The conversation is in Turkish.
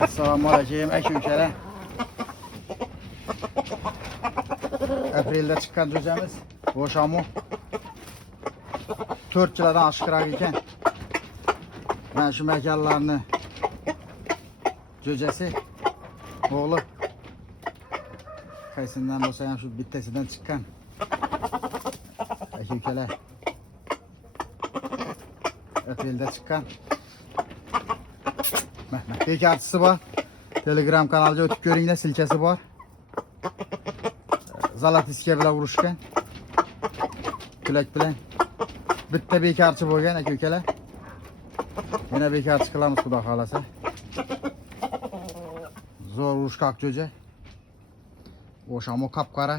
Assalomu alaykum aka-ukalar. Aprelda chiqqan jo'jamiz Bo'shamu 4 kilodan oshiqroq ekan. Mana shu makallarni jo'jasi o'g'li qaysidan bo'lsa ham shu bittasidan chiqqan. Aka-ukalar. Aprelda chiqqan. Bekarchisi bor. Telegram kanaliga o'tib ko'ringlar, silkasi bor. Zalatiska bilan urushgan. Kulak bilan. Bitta bekarchi bo'lgan aka-ukalar. Yana bekarchi qilamiz xudo xolasa. Zo'r urushqoq jo'ja. O'shamu qop-qora.